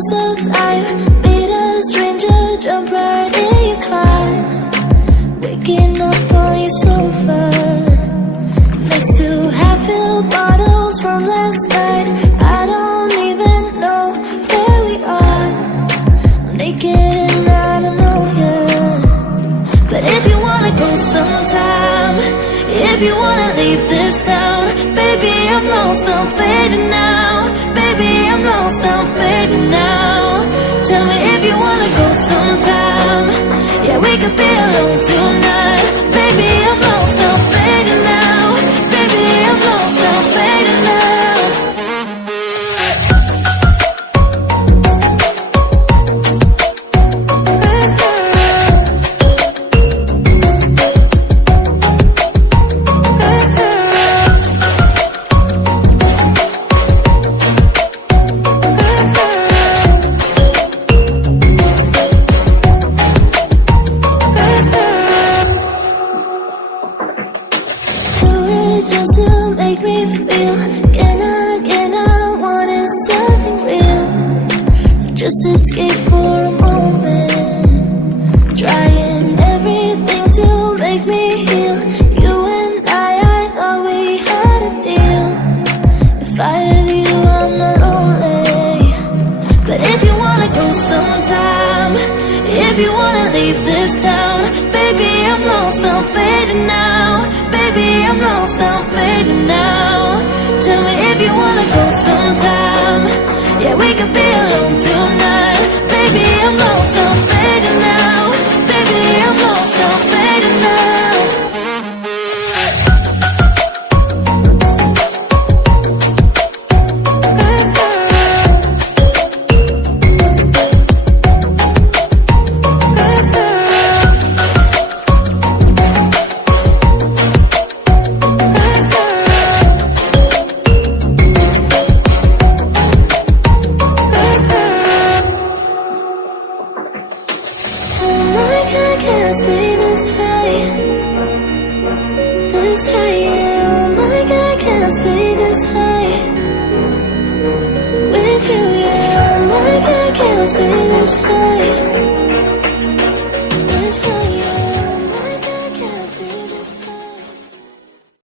lost of time. Meet a stranger, jump right in your car. Waking up on your sofa, next to half-filled bottles from last night. I don't even know where we are. I'm naked and I don't know you. But if you wanna go sometime, if you wanna leave this town, baby, I'm lost, I'm fading now. Baby, I'm lost, I'm fading now. Tell me if you wanna go sometime. Yeah, we could be alone tonight. Baby, I'm lost, I'm fading now. Baby, I'm lost, I'm fading now. Just to make me feel again, I wanted something real to just escape for a moment, trying everything to make me heal. You and I thought we had a deal. If I have you, I'm not lonely. But if you wanna go sometime, if you wanna leave this town, baby, I'm lost, I'm fading now. Baby, I'm lost, I'm fading now. Tell me if you wanna go sometime. Yeah, we could be alone tonight. Baby, I'm lost, I'm fading now. Baby, I'm lost, I'm fading now. I can't stay this high, this high. Oh my God, I can't stay this high with you. Yeah, oh my God, I can't stay this high.